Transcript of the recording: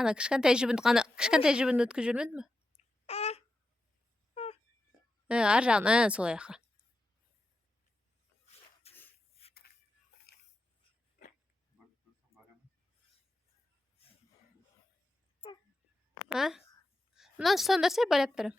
Ана кішкентай жібін өткізіп жүрмедің бе? Ар жағынан, сол жаққа. Мынаны ұстаңдар, сен байлап берем.